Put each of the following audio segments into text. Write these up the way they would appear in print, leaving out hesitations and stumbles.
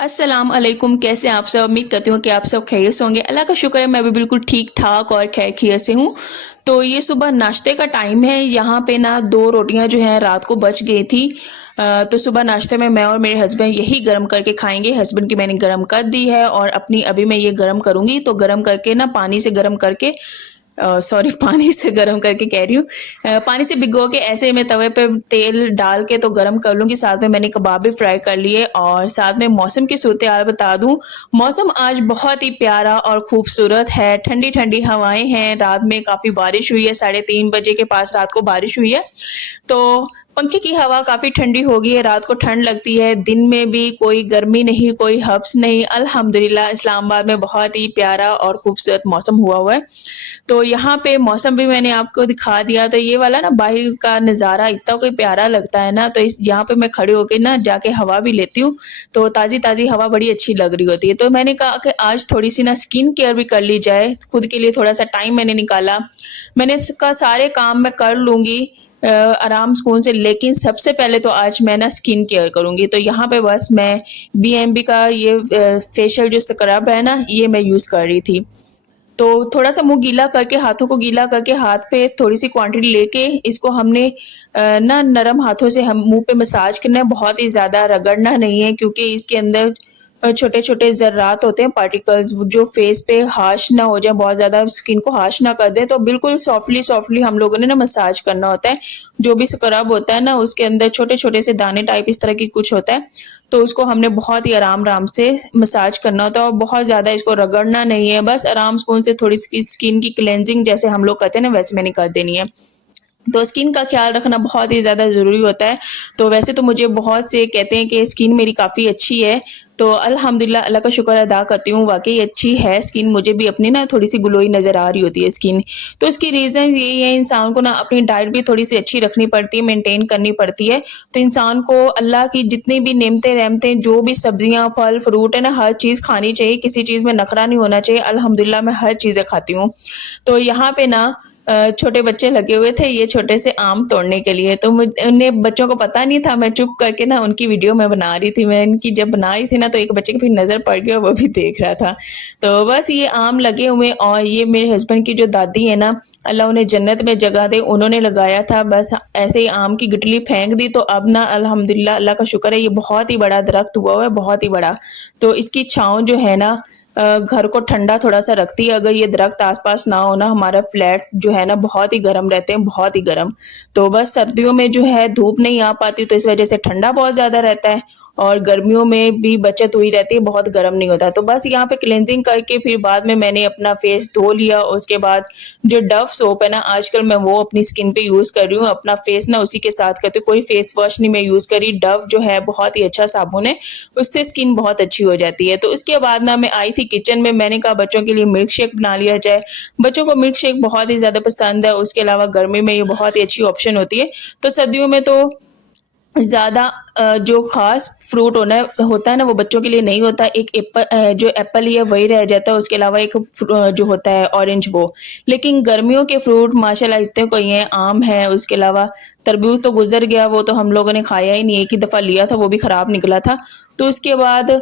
अस्सलाम अलैकुम। कैसे हैं आप सब? उम्मीद करती हूँ कि आप सब खैरियत से होंगे। अल्लाह का शुक्र है, मैं भी बिल्कुल ठीक ठाक और खैर खैरियत से हूँ। तो ये सुबह नाश्ते का टाइम है। यहाँ पे ना 2 रोटियाँ जो हैं रात को बच गई थी। तो सुबह नाश्ते में मैं और मेरे हस्बैंड यही गर्म करके खाएंगे। हस्बैंड की मैंने गर्म कर दी है और अपनी अभी मैं ये गर्म करूँगी। तो गर्म करके ना पानी से गर्म करके सॉरी पानी से गर्म करके कह रही हूँ, पानी से भिगो के ऐसे मैं तवे पे तेल डाल के तो गर्म कर लूँगी। साथ में मैंने कबाब भी फ्राई कर लिए और साथ में मौसम की सूरत हाल बता दूँ। मौसम आज बहुत ही प्यारा और खूबसूरत है। ठंडी ठंडी हवाएं हैं। रात में काफ़ी बारिश हुई है, 3:30 बजे के पास रात को बारिश हुई है। तो पंखे की हवा काफ़ी ठंडी हो गई है। रात को ठंड लगती है, दिन में भी कोई गर्मी नहीं, कोई हब्स नहीं। अल्हम्दुलिल्लाह इस्लामाबाद में बहुत ही प्यारा और खूबसूरत मौसम हुआ है। तो यहाँ पे मौसम भी मैंने आपको दिखा दिया। तो ये वाला ना बाहर का नज़ारा इतना कोई प्यारा लगता है ना, तो इस यहाँ पे मैं खड़े होके ना जाके हवा भी लेती हूँ। तो ताज़ी ताज़ी हवा बड़ी अच्छी लग रही होती है। तो मैंने कहा कि आज थोड़ी सी ना स्किन केयर भी कर ली जाए। खुद के लिए थोड़ा सा टाइम मैंने निकाला। मैंने इसका सारे काम मैं कर लूँगी आराम सुकून से, लेकिन सबसे पहले तो आज मैं ना स्किन केयर करूँगी। तो यहाँ पे बस मैं बीएमबी का ये फेशियल जो स्क्रब है ना, ये मैं यूज़ कर रही थी। तो थोड़ा-सा मुँह गीला करके, हाथों को गीला करके हाथ पे थोड़ी-सी क्वांटिटी लेके इसको हमने ना नरम हाथों से हम मुँह पे मसाज करना है। बहुत ही ज़्यादा रगड़ना नहीं है, क्योंकि इसके अंदर छोटे-छोटे ज़र्रात होते हैं, पार्टिकल्स, जो फेस पे हार्श ना हो जाए, बहुत ज़्यादा स्किन को हार्श ना कर दें। तो बिल्कुल सॉफ्टली हम लोगों ने ना मसाज करना होता है। जो भी स्क्रब होता है ना, उसके अंदर छोटे-छोटे से दाने टाइप इस तरह की कुछ होता है। तो उसको हमने बहुत ही आराम-आराम से मसाज करना होता है और बहुत ज़्यादा इसको रगड़ना नहीं है। बस आराम सुकून से थोड़ी सी स्किन की क्लेंजिंग जैसे हम लोग करते हैं ना, वैसे मैंने कर देनी है। तो स्किन का ख्याल रखना बहुत ही ज़्यादा ज़रूरी होता है। तो वैसे तो मुझे बहुत से कहते हैं कि स्किन मेरी काफ़ी अच्छी है। तो अल्हम्दुलिल्लाह अल्लाह का शुक्र अदा करती हूँ, वाक़ई अच्छी है स्किन। मुझे भी अपनी ना थोड़ी-सी ग्लोई नज़र आ रही होती है स्किन। तो इसकी रीज़न यही है, इंसान को ना अपनी डाइट भी थोड़ी-सी अच्छी रखनी पड़ती है, मेंटेन करनी पड़ती है। तो इंसान को अल्लाह की जितनी भी नेमतें-रहमतें, जो भी सब्जियाँ, फल, फ्रूट है ना, हर चीज़ खानी चाहिए। किसी चीज़ में नखरा नहीं होना चाहिए। अल्हम्दुलिल्लाह मैं हर चीज़ें खाती हूँ। तो यहाँ पे ना छोटे बच्चे लगे हुए थे ये छोटे से आम तोड़ने के लिए। तो उन्हें बच्चों को पता नहीं था, मैं चुप करके ना उनकी वीडियो मैं बना रही थी। मैं इनकी जब बना रही थी ना, तो एक बच्चे की फिर नज़र पड़ गई और वो भी देख रहा था। तो बस ये आम लगे हुए, और ये मेरे हस्बैंड की जो दादी है ना, अल्लाह उन्हें जन्नत में जगह दे, उन्होंने लगाया था। बस ऐसे ही आम की गुठली फेंक दी, तो अब ना अल्हम्दुलिल्लाह अल्लाह का शुक्र है, ये बहुत ही बड़ा दरख्त हुआ है, बहुत ही बड़ा। तो इसकी छाँव जो है ना, घर को ठंडा थोड़ा-सा रखती है। अगर ये दरख्त आस-पास ना हो ना, हमारा फ्लैट जो है ना बहुत ही गर्म रहते हैं, बहुत ही गर्म। तो बस सर्दियों में जो है धूप नहीं आ पाती, तो इस वजह से ठंडा बहुत ज़्यादा रहता है, और गर्मियों में भी बचत हुई रहती है, बहुत गर्म नहीं होता। तो बस यहाँ पे क्लींजिंग करके फिर बाद में मैंने अपना फेस धो लिया। उसके बाद जो डव सोप है ना, आजकल मैं वो अपनी स्किन पे यूज़ कर रही हूँ। अपना फेस ना उसी के साथ करती हूँ, कोई फेस वॉश नहीं मैं यूज़ करी। डव जो है बहुत ही अच्छा साबुन है, उससे स्किन बहुत अच्छी हो जाती है। तो उसके बाद ना मैं आई थी किचन में, मैंने कहा बच्चों के लिए मिल्क शेक बना लिया जाए। बच्चों को मिल्क शेक बहुत ही ज़्यादा पसंद है। उसके अलावा गर्मी में ये बहुत ही अच्छी ऑप्शन होती है। तो सर्दियों में तो ज़्यादा जो ख़ास फ्रूट होता है ना, वो बच्चों के लिए नहीं होता। एक जो एप्पल ही है वही रह जाता है। उसके अलावा एक जो होता है ऑरेंज, वो। लेकिन गर्मियों के फ्रूट माशाल्लाह इतने कोई हैं, आम है, उसके अलावा तरबूज तो गुज़र गया, वो तो हम लोगों ने खाया ही नहीं। एक ही दफ़ा लिया था, वो भी ख़राब निकला था। तो उसके बाद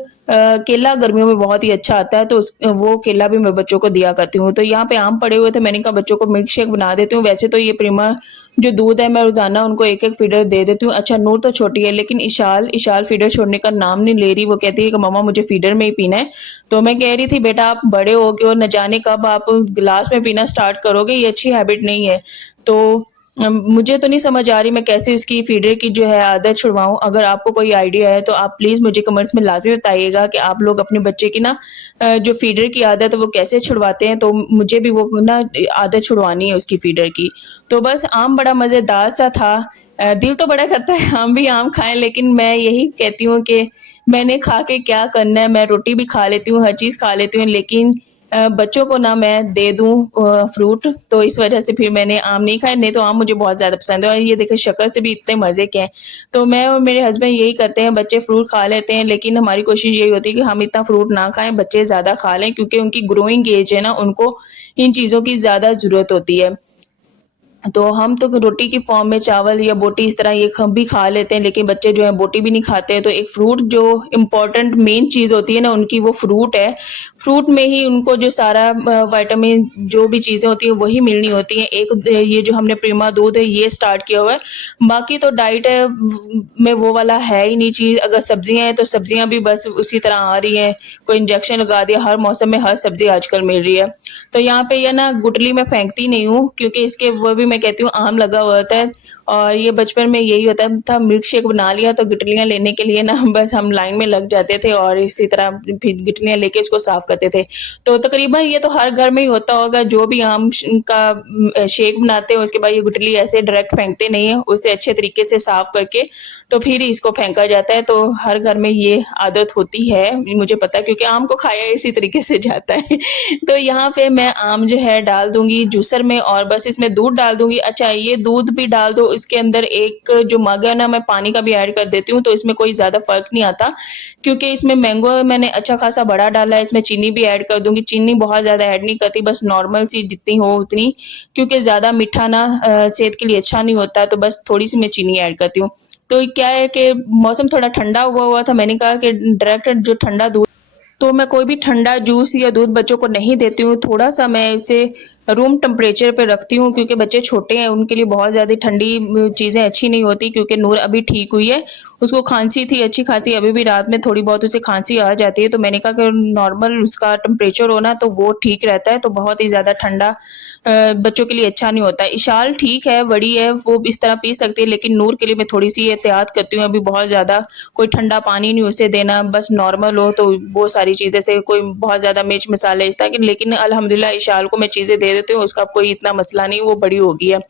केला गर्मियों में बहुत ही अच्छा आता है, तो वो केला भी मैं बच्चों को दिया करती हूँ। तो यहाँ पे आम पड़े हुए थे, मैंने कहा बच्चों को मिल्क शेक बना देती हूँ। वैसे तो ये प्रीमा जो दूध है, मैं रोज़ाना उनको एक-एक फीडर दे देती हूँ। अच्छा, नूर तो छोटी है, लेकिन इशाल फीडर छोड़ने का नाम नहीं ले रही। वो कहती है कि मम्मा मुझे फीडर में ही पीना है। तो मैं कह रही थी बेटा आप बड़े हो गए और न जाने कब आप गिलास में पीना स्टार्ट करोगे, ये अच्छी हैबिट नहीं है। तो मुझे तो नहीं समझ आ रही मैं कैसे उसकी फीडर की जो है आदत छुड़वाऊँ। अगर आपको कोई आइडिया है तो आप प्लीज़ मुझे कमेंट्स में लाज़मी बताइएगा कि आप लोग अपने बच्चे की ना जो फीडर की आदत है वो कैसे छुड़वाते हैं। तो मुझे भी वो ना आदत छुड़वानी है उसकी फीडर की। तो बस आम बड़ा मज़ेदार सा था। दिल तो बड़ा करता है हम भी आम खाएँ, लेकिन मैं यही कहती हूँ कि मैंने खा के क्या करना है। मैं रोटी भी खा लेती हूँ, हर चीज़ खा लेती हूँ, लेकिन बच्चों को ना मैं दे दूँ फ्रूट, तो इस वजह से फिर मैंने आम नहीं खाए। नहीं तो आम मुझे बहुत ज़्यादा पसंद है, और ये देखिए शक्ल से भी इतने मज़े के हैं। तो मैं और मेरे हस्बैंड यही करते हैं, बच्चे फ्रूट खा लेते हैं, लेकिन हमारी कोशिश यही होती है कि हम इतना फ्रूट ना खाएँ, बच्चे ज़्यादा खा लें, क्योंकि उनकी ग्रोइंग एज है ना, उनको इन चीज़ों की ज़्यादा ज़रूरत होती है। तो हम तो रोटी की फॉर्म में चावल या बोटी इस तरह ये हम भी खा लेते हैं, लेकिन बच्चे जो हैं बोटी भी नहीं खाते हैं। तो एक फ्रूट जो इम्पोर्टेंट मेन चीज़ होती है ना उनकी, वो फ्रूट है। फ्रूट में ही उनको जो सारा विटामिन जो भी चीज़ें होती हैं वही मिलनी होती हैं। एक ये जो हमने प्रीमा दूध है ये स्टार्ट किया हुआ है, बाकी तो डाइट है में वो वाला है ही नहीं चीज़। अगर सब्जियां हैं तो सब्जियां भी बस उसी तरह आ रही हैं, कोई इंजेक्शन लगा दिया। हर मौसम में हर सब्जी आजकल मिल रही है। तो यहाँ पे ये ना गुटली में फेंकती नहीं हूँ, क्योंकि इसके वो भी मैं कहती हूँ आम लगा हुआ होता है। और ये बचपन में यही होता था, मिल्क शेक बना लिया तो गिटलियाँ लेने के लिए ना बस हम लाइन में लग जाते थे और इसी तरह फिर गिटलियाँ लेके इसको साफ करते थे। तो तकरीबन ये तो हर घर में ही होता होगा, जो भी आम का शेक बनाते हैं उसके बाद ये गुटली ऐसे डायरेक्ट फेंकते नहीं है, उसे अच्छे तरीके से साफ करके तो फिर इसको फेंका जाता है। तो हर घर में ये आदत होती है, मुझे पता है, क्योंकि आम को खाया इसी तरीके से जाता है। तो यहाँ पे मैं आम जो है डाल दूंगी जूसर में और बस इसमें दूध डाल दूंगी। अच्छा, ये दूध भी डाल दो, इसके अंदर एक जो मग है ना मैं पानी का भी ऐड कर देती हूँ, तो इसमें कोई ज़्यादा फर्क नहीं आता, क्योंकि इसमें मैंगो मैंने अच्छा खासा बड़ा डाला है। इसमें चीनी भी ऐड कर दूंगी, चीनी बहुत ज़्यादा ऐड नहीं करती, बस नॉर्मल सी जितनी हो उतनी, क्योंकि ज़्यादा मीठा ना सेहत के लिए अच्छा नहीं होता, तो बस थोड़ी सी मैं चीनी ऐड करती हूँ। तो क्या है कि मौसम थोड़ा ठंडा हुआ था, मैंने कहा कि डायरेक्ट जो ठंडा दूध, तो मैं कोई भी ठंडा जूस या दूध बच्चों को नहीं देती हूँ। थोड़ा सा मैं इसे रूम टेम्परेचर पे रखती हूँ, क्योंकि बच्चे छोटे हैं, उनके लिए बहुत ज़्यादा ठंडी चीज़ें अच्छी नहीं होती। क्योंकि नूर अभी ठीक हुई है, उसको खांसी थी अच्छी खासी, अभी भी रात में थोड़ी बहुत उसे खांसी आ जाती है। तो मैंने कहा कि नॉर्मल उसका टेम्परेचर हो ना तो वो ठीक रहता है, तो बहुत ही ज़्यादा ठंडा बच्चों के लिए अच्छा नहीं होता है। इशाल ठीक है, बड़ी है, वो इस तरह पी सकती है, लेकिन नूर के लिए मैं थोड़ी सी एहतियात करती हूँ। अभी बहुत ज़्यादा कोई ठंडा पानी नहीं उसे देना, बस नॉर्मल हो तो वो सारी चीज़ें से, कोई बहुत ज़्यादा मिर्च मसाले इस तरह की, लेकिन अल्हम्दुलिल्लाह इशाल को मैं चीज़ें दे देती हूँ, उसका कोई इतना मसला नहीं, वो बड़ी हो गई है।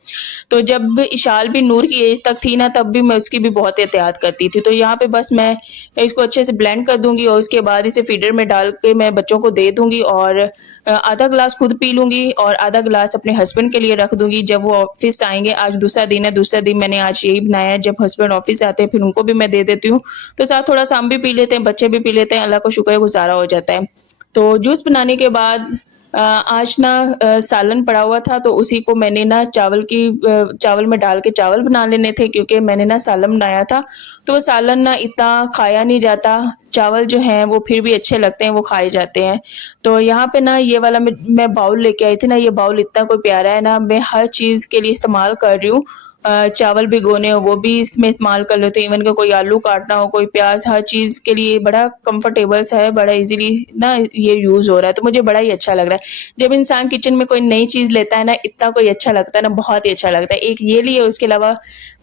तो जब इशाल भी नूर की एज तक थी ना, तब भी मैं उसकी भी बहुत एहतियात करती थी। तो यहाँ पे बस मैं इसको अच्छे से ब्लेंड कर दूंगी और उसके बाद इसे फीडर में डाल के मैं बच्चों को दे दूंगी, और आधा गिलास खुद पी लूंगी और आधा गिलास अपने हस्बैंड के लिए रख दूंगी जब वो ऑफिस आएंगे। आज दूसरा दिन है, दूसरा दिन मैंने आज यही बनाया है, जब हस्बैंड ऑफिस से आते हैं फिर उनको भी मैं दे देती हूँ। तो साथ थोड़ा सा हम भी पी लेते हैं, बच्चे भी पी लेते हैं, अल्लाह को शुक्र है गुजारा हो जाता है। तो जूस बनाने के बाद आज ना सालन पड़ा हुआ था, तो उसी को मैंने ना चावल में डाल के चावल बना लेने थे, क्योंकि मैंने ना सालन बनाया था। तो वो सालन ना इतना खाया नहीं जाता, चावल जो हैं वो फिर भी अच्छे लगते हैं, वो खाए जाते हैं। तो यहाँ पे ना ये वाला मैं बाउल लेके आई थी ना, ये बाउल इतना कोई प्यारा है ना, मैं हर चीज़ के लिए इस्तेमाल कर रही हूँ। चावल भिगोने हो वो भी इसमें इस्तेमाल कर लेते हैं, इवन का कोई आलू काटना हो, कोई प्याज, हर चीज़ के लिए बड़ा कंफर्टेबल सा है, बड़ा इजीली ना ये यूज़ हो रहा है, तो मुझे बड़ा ही अच्छा लग रहा है। जब इंसान किचन में कोई नई चीज़ लेता है ना, इतना कोई अच्छा लगता है ना, बहुत ही अच्छा लगता है। एक ये लिए, उसके अलावा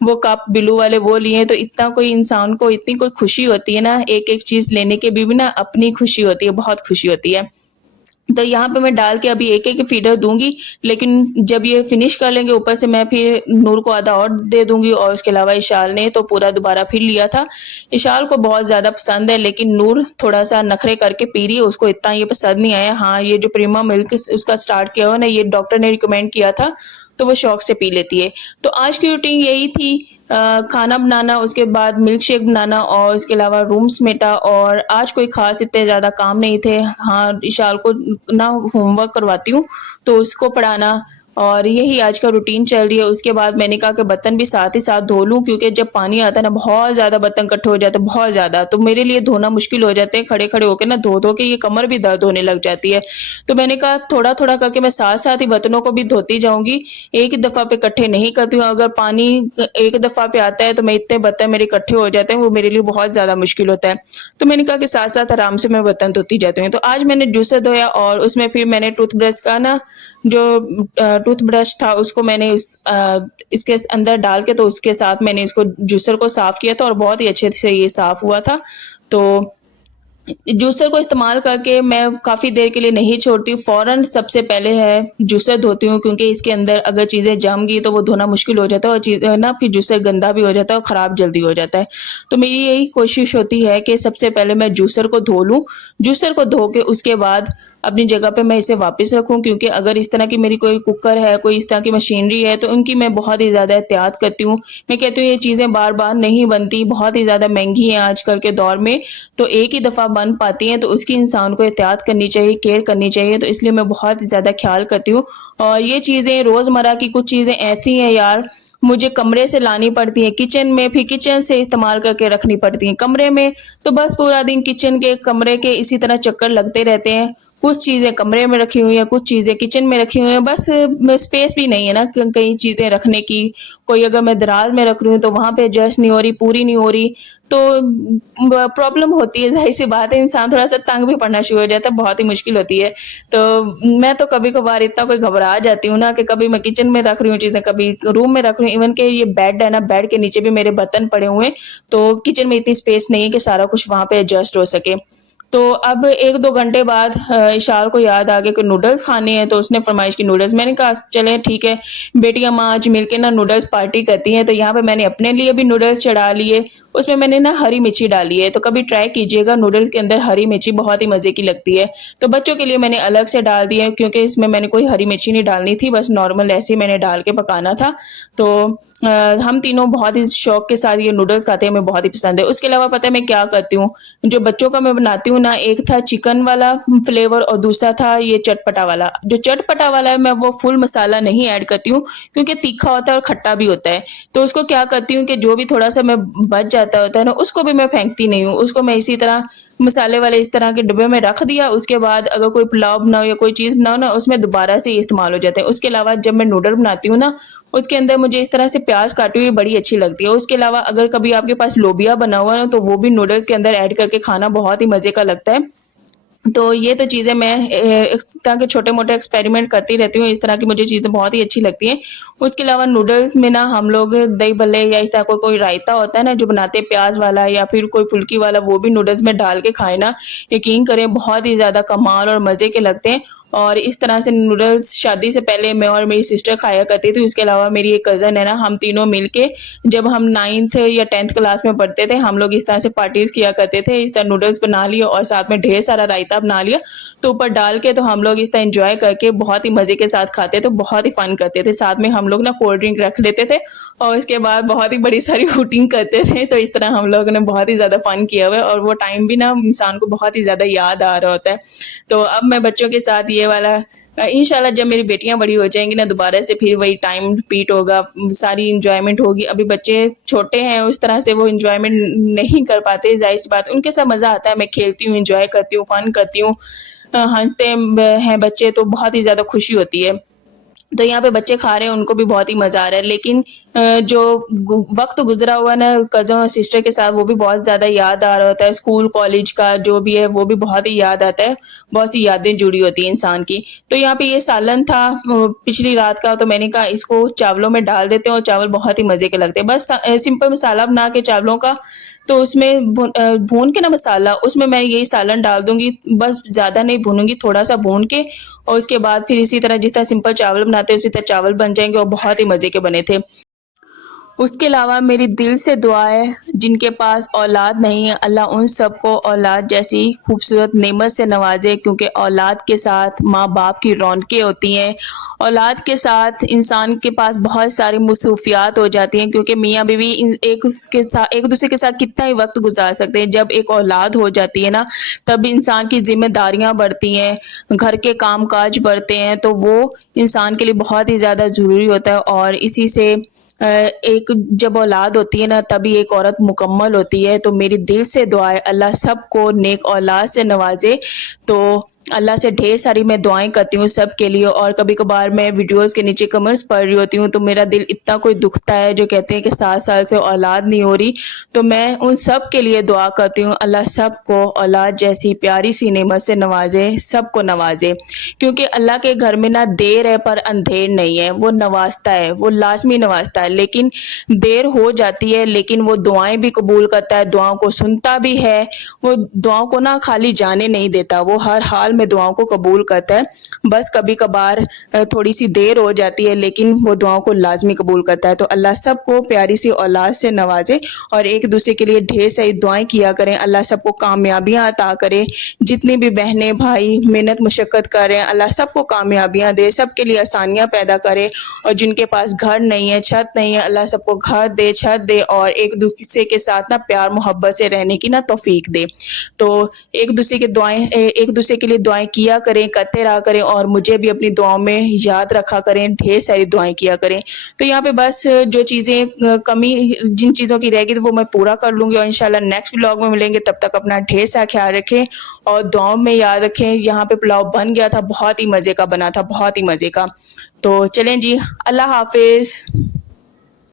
वो कप ब्लू वाले वो लिए, तो इतना कोई इंसान को इतनी कोई खुशी होती है ना, एक एक चीज़ लेने के भी ना अपनी खुशी होती है, बहुत खुशी होती है। तो यहाँ पे मैं डाल के अभी एक एक फीडर दूंगी, लेकिन जब ये फिनिश कर लेंगे ऊपर से मैं फिर नूर को आधा और दे दूंगी, और उसके अलावा इशाल ने तो पूरा दोबारा फिर लिया था। इशाल को बहुत ज़्यादा पसंद है, लेकिन नूर थोड़ा सा नखरे करके पी रही है, उसको इतना ये पसंद नहीं आया। हाँ, ये जो प्रीमा मिल्क उसका स्टार्ट किया हुआ ना, ये डॉक्टर ने रिकमेंड किया था, तो वो शौक से पी लेती है। तो आज की रूटीन यही थी, खाना बनाना, उसके बाद मिल्क शेक बनाना, और उसके अलावा रूम समेटा। और आज कोई खास इतने ज़्यादा काम नहीं थे। हाँ, इशाल को ना होमवर्क करवाती हूँ, तो उसको पढ़ाना, और यही आज का रूटीन चल रही है। उसके बाद मैंने कहा कि बर्तन भी साथ ही साथ धो लूँ, क्योंकि जब पानी आता है ना बहुत ज़्यादा बर्तन इकट्ठे हो जाते हैं, बहुत ज़्यादा, तो मेरे लिए धोना मुश्किल हो जाते हैं। खड़े खड़े होकर ना धो धो के ये कमर भी दर्द होने लग जाती है। तो मैंने कहा थोड़ा थोड़ा करके मैं साथ साथ ही बर्तनों को भी धोती जाऊंगी, एक ही दफ़ा पे इकट्ठे नहीं करती हूँ। अगर पानी एक दफ़ा पे आता है तो मैं इतने बर्तन मेरे इकट्ठे हो जाते हैं, वो मेरे लिए बहुत ज़्यादा मुश्किल होता है। तो मैंने कहा कि साथ साथ आराम से मैं बर्तन धोती जाती हूँ। तो आज मैंने जूसर धोया, और उसमें फिर मैंने टूथब्रश का ना जो टूथब्रश था उसको मैंने इसके अंदर डाल के, तो उसके साथ मैंने इसको जूसर को साफ किया था, और बहुत ही अच्छे से ये साफ हुआ था। तो जूसर को इस्तेमाल करके मैं काफ़ी देर के लिए नहीं छोड़ती हूँ, फ़ौरन सबसे पहले है जूसर धोती हूँ, क्योंकि इसके अंदर अगर चीज़ें जम गई तो वो धोना मुश्किल हो जाता है, और चीज़ ना फिर जूसर गंदा भी हो जाता है और ख़राब जल्दी हो जाता है। तो मेरी यही कोशिश होती है कि सबसे पहले मैं जूसर को धो लूँ, जूसर को धो के उसके बाद अपनी जगह पे मैं इसे वापस रखूँ, क्योंकि अगर इस तरह की मेरी कोई कुकर है, कोई इस तरह की मशीनरी है, तो उनकी मैं बहुत ही ज़्यादा एहतियात करती हूँ। मैं कहती हूँ ये चीज़ें बार-बार नहीं बनती, बहुत ही ज़्यादा महँगी हैं आजकल के दौर में, तो एक ही दफ़ा बन पाती हैं, तो उसकी इंसान को एहतियात करनी चाहिए, केयर करनी चाहिए, तो इसलिए मैं बहुत ही ज़्यादा ख़्याल करती हूँ। और ये चीज़ें रोज़मर्रा की कुछ चीज़ें ऐसी हैं यार, मुझे कमरे से लानी पड़ती हैं किचन में, फिर किचन से इस्तेमाल करके रखनी पड़ती हैं कमरे में, तो बस पूरा दिन किचन के, कमरे के इसी तरह चक्कर लगते रहते हैं। कुछ चीज़ें कमरे में रखी हुई हैं, कुछ चीज़ें किचन में रखी हुई हैं, बस स्पेस भी नहीं है ना कई चीज़ें रखने की। कोई अगर मैं दराज में रख रही हूँ तो वहाँ पे एडजस्ट नहीं हो रही, पूरी नहीं हो रही, तो प्रॉब्लम होती है, ज़ाहिर सी बात है, इंसान थोड़ा सा तंग भी पड़ना शुरू हो जाता है, बहुत ही मुश्किल होती है। तो मैं तो कभी कभार इतना कोई घबरा जाती हूँ ना कि कभी मैं किचन में रख रही हूँ चीज़ें, कभी रूम में रख रही हूँ, इवन के ये बेड है ना, बेड के नीचे भी मेरे बर्तन पड़े हुए हैं, तो किचन में इतनी स्पेस नहीं है कि सारा कुछ वहाँ पे एडजस्ट हो सके। तो अब 1-2 घंटे बाद इशार को याद आ गया कि नूडल्स खाने हैं, तो उसने फरमाइश की नूडल्स। मैंने कहा चलें ठीक है, बेटियाँ माँ आज मिलके ना नूडल्स पार्टी करती हैं, तो यहाँ पे मैंने अपने लिए भी नूडल्स चढ़ा लिए। उसमें मैंने ना हरी मिर्ची डाली है, तो कभी ट्राई कीजिएगा, नूडल्स के अंदर हरी मिर्ची बहुत ही मज़े की लगती है। तो बच्चों के लिए मैंने अलग से डाल दी है, क्योंकि इसमें मैंने कोई हरी मिर्ची नहीं डालनी थी, बस नॉर्मल ऐसे ही मैंने डाल के पकाना था। तो हम तीनों बहुत ही शौक के साथ ये नूडल्स खाते हैं, हमें बहुत ही पसंद है। उसके अलावा पता है मैं क्या करती हूँ, जो बच्चों का मैं बनाती हूँ ना, एक था चिकन वाला फ्लेवर और दूसरा था ये चटपटा वाला। जो चटपटा वाला है मैं वो फुल मसाला नहीं ऐड करती हूँ, क्योंकि तीखा होता है और खट्टा भी होता है। तो उसको क्या करती हूँ कि जो भी थोड़ा सा मैं बच जाता होता है ना, उसको भी मैं फेंकती नहीं हूँ, उसको मैं इसी तरह मसाले वाले इस तरह के डिब्बे में रख दिया। उसके बाद अगर कोई पुलाव बनाओ या कोई चीज़ बनाओ ना, उसमें दोबारा से इस्तेमाल हो जाते हैं। उसके अलावा जब मैं नूडल बनाती हूँ ना, उसके अंदर मुझे इस तरह से प्याज काटी हुई बड़ी अच्छी लगती है। उसके अलावा अगर कभी आपके पास लोबिया बना हुआ है ना, तो वो भी नूडल्स के अंदर ऐड करके खाना बहुत ही मज़े का लगता है। तो ये तो चीज़ें मैं इस तरह के छोटे-मोटे एक्सपेरिमेंट करती रहती हूँ, इस तरह की मुझे चीज़ें बहुत ही अच्छी लगती हैं। उसके अलावा नूडल्स में ना हम लोग दही भल्ले या इस तरह का कोई रायता होता है ना जो बनाते हैं प्याज़ वाला या फिर कोई फुल्की वाला, वो भी नूडल्स में डाल के खाएँ ना, यकीन करें बहुत ही ज़्यादा कमाल और मज़े के लगते हैं। और इस तरह से नूडल्स शादी से पहले मैं और मेरी सिस्टर खाया करती थी। उसके अलावा मेरी एक कज़न है ना, हम तीनों मिलके जब हम 9th या 10th क्लास में पढ़ते थे, हम लोग इस तरह से पार्टीज़ किया करते थे। इस तरह नूडल्स बना लिए और साथ में ढेर सारा रायता बना लिया, तो ऊपर डाल के तो हम लोग इस तरह एन्जॉय करके बहुत ही मज़े के साथ खाते, तो बहुत ही फ़न करते थे। साथ में हम लोग ना कोल्ड ड्रिंक रख लेते थे और उसके बाद बहुत ही बड़ी सारी हुटिंग करते थे। तो इस तरह हम लोगों ने बहुत ही ज़्यादा फ़न किया हुआ है और वो टाइम भी ना इंसान को बहुत ही ज़्यादा याद आ रहा होता है। तो अब मैं बच्चों के साथ ये वाला इंशाल्लाह जब मेरी बेटियां बड़ी हो जाएंगी ना, दोबारा से फिर वही टाइम रिपीट होगा, सारी इंजॉयमेंट होगी। अभी बच्चे छोटे हैं, उस तरह से वो इंजॉयमेंट नहीं कर पाते, जाहिर सी बात। उनके साथ मज़ा आता है, मैं खेलती हूँ, इंजॉय करती हूँ, फन करती हूँ, हंसते हैं बच्चे, तो बहुत ही ज़्यादा खुशी होती है। तो यहाँ पे बच्चे खा रहे हैं, उनको भी बहुत ही मज़ा आ रहा है। लेकिन जो वक्त गुजरा हुआ ना कज़न और सिस्टर के साथ, वो भी बहुत ज़्यादा याद आ रहा होता है। स्कूल कॉलेज का जो भी है वो भी बहुत ही याद आता है, बहुत सी यादें जुड़ी होती हैं इंसान की। तो यहाँ पे ये सालन था पिछली रात का, तो मैंने कहा इसको चावलों में डाल देते हैं और चावल बहुत ही मज़े के लगते हैं। बस सिंपल मसाला बना के चावलों का, तो उसमें भून के ना मसाला, उसमें मैं यही सालन डाल दूंगी, बस ज़्यादा नहीं भूनूंगी, थोड़ा सा भून के, और उसके बाद फिर इसी तरह जिस तरह सिंपल चावल बनाते हैं उसी तरह चावल बन जाएंगे और बहुत ही मज़े के बने थे। उसके अलावा मेरी दिल से दुआ है, जिनके पास औलाद नहीं है, अल्लाह उन सबको औलाद जैसी खूबसूरत नेमत से नवाजे, क्योंकि औलाद के साथ माँ बाप की रौनकें होती हैं। औलाद के साथ इंसान के पास बहुत सारी मसरूफियात हो जाती हैं, क्योंकि मियाँ बीवी एक दूसरे के साथ कितना ही वक्त गुजार सकते हैं। जब एक औलाद हो जाती है ना, तब इंसान की जिम्मेदारियाँ बढ़ती हैं, घर के काम काज बढ़ते हैं, तो वो इंसान के लिए बहुत ही ज़्यादा ज़रूरी होता है। और इसी से एक जब औलाद होती है ना, तभी एक औरत मुकम्मल होती है। तो मेरी दिल से दुआ है अल्लाह सबको नेक औलाद से नवाजे। तो अल्लाह से ढेर सारी मैं दुआएं करती हूँ सब के लिए। और कभी कभार मैं वीडियोस के नीचे कमेंट्स पढ़ रही होती हूँ, तो मेरा दिल इतना कोई दुखता है, जो कहते हैं कि 7 साल से औलाद नहीं हो रही। तो मैं उन सब के लिए दुआ करती हूँ, अल्लाह सबको औलाद जैसी प्यारी सी नेमत से नवाजे, सबको नवाजे। क्योंकि अल्लाह के घर में ना देर है पर अंधेर नहीं है, वो नवाजता है, वो लाजमी नवाजता है। लेकिन देर हो जाती है, लेकिन वो दुआएं भी कबूल करता है, दुआओं को सुनता भी है। वो दुआओं को ना खाली जाने नहीं देता, वो हर हाल में दुआओं को कबूल करता है। बस कभी कभार थोड़ी सी देर हो जाती है, लेकिन वो दुआओं को लाजमी कबूल करता है। तो अल्लाह सबको प्यारी सी औलाद से नवाजे और एक दूसरे के लिए ढेर सारी दुआएं किया करें। अल्लाह सबको कामयाबियां अता करे। जितनी भी बहनें भाई मेहनत मुशक्क़त कर रहे हैं, अल्लाह सबको कामयाबियां दे, सबके लिए आसानियां पैदा करे। और जिनके पास घर नहीं है, छत नहीं है, अल्लाह सबको घर दे, छत दे और एक दूसरे के साथ ना प्यार मोहब्बत से रहने की ना तौफीक दे। तो एक दूसरे के लिए दुआएं किया करें, करते रहा करें और मुझे भी अपनी दुआओं में याद रखा करें, ढेर सारी दुआएं किया करें। तो यहाँ पे बस जो चीज़ें कमी जिन चीज़ों की रहेगी तो वो मैं पूरा कर लूँगी और इंशाल्लाह नेक्स्ट व्लॉग में मिलेंगे। तब तक अपना ढेर सारा ख्याल रखें और दुआओं में याद रखें। यहाँ पे पुलाव बन गया था, बहुत ही मज़े का बना था, बहुत ही मज़े का। तो चलें जी, अल्लाह हाफिज़।